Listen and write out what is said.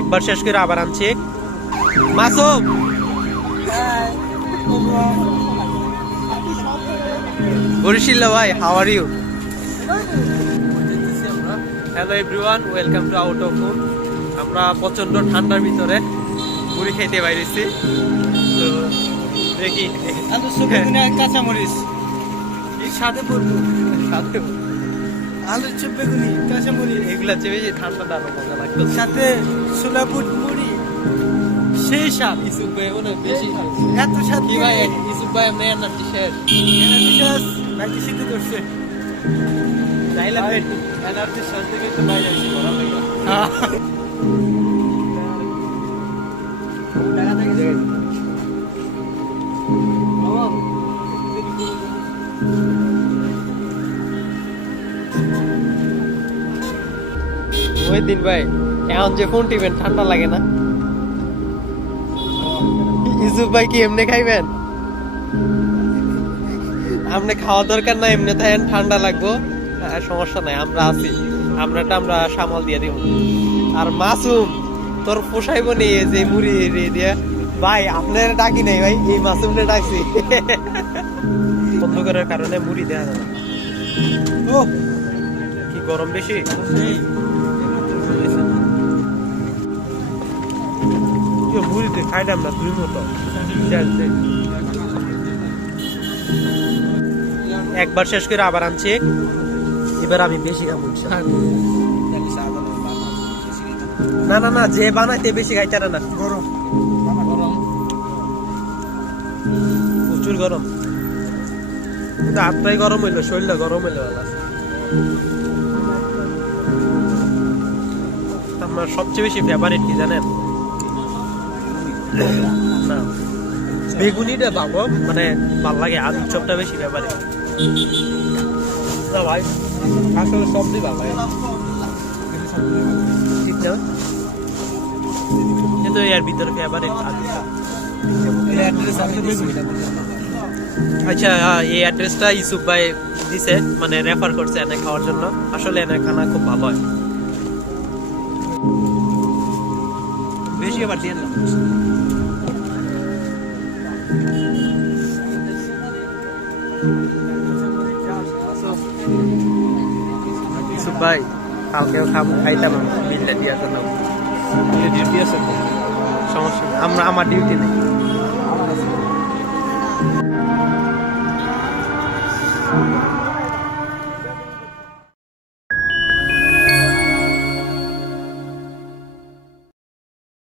একবার শেষ করে আবার আনছি। মাসুম! বরিশিল্লা ভাই how are you hello everyone welcome to out of home আমরা প্রচণ্ড ঠান্ডার ভিতরে মুড়ি খাইতে বাইরেছি। তো দেখি। কাঁচামরিচ। সাথে পড়ব সাথে আলু চপ বেগুনি কাঁচামরিচ এগুলা চেয়ে বেশি ঠান্ডা আরও মজা লাগতো সাথে ছোলা বুট মুড়ি সেই সাপ। ইসুফ ভাই মনে বেশি এত সাপ কি ভাই ইসুফ ভাই আপনার এনার্জি শেষ বিশ্বাস নাকি সিদ্ধ করছে চাইলাম এনার্জি শেষ থেকে একটু বাইরে আসি গরম ভাই এখন যে ফোন টিপেন ঠান্ডা লাগে না। ইসুফ ভাই কি এমনি খাইবেন? আপনি খাওয়া দরকার না এমনি থাকেন ঠান্ডা লাগবো। সমস্যা নাই আমরা আছি। আমরাটা আমরা সামাল দিয়ে দিব। আর মাসুম তোর পোষাইব নি যে মুড়ি দিয়ে? ভাই আপনার ডাকি নাই ভাই এই মাসুমটা ডাকছি। অন্ধকারের কারণে মুড়ি দেওয়া যাবে ও কি গরম বেশি? মুড়িতে খাইলাম না দুই মতো। একবার শেষ করে আবার আনছি। এবার আমি বেশি খাব না না না যে বানাইতে বেশি খাইতে পারে না। গরম। প্রচুর গরম। কিন্তু হাতটাই গরম হইল শরীরটা গরম হইল আমার সবচেয়ে বেশি ফেভারিট কি জানেন? না বেগুনিটা ভালো মানে ভালো লাগে আলুর চপটা বেশি ফেভারিট না ভাই আসলে সবজি ভালো লাগে। ঠিক কিন্তু এর ভিতরে ফেভারিট আলু আচ্ছা এই অ্যাড্রেসটা ইসুফ ভাই দিছে মানে রেফার করছে এনে খাওয়ার জন্য। আসলে এনে খানা খুব ভালো হয়। বেশি partiendo. ভাই কালকেও খাম খাইতাম আমি বিলটা দিয়ে জন্য ডিউটি আছে সমস্যা। আমরা আমার ডিউটি নেই